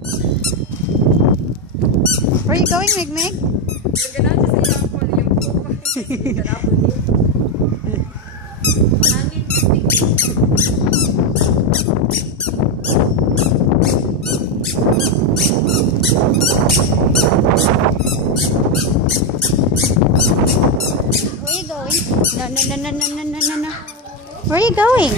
Where are you going, Meg Meg? Where are you going? No. Where are you going?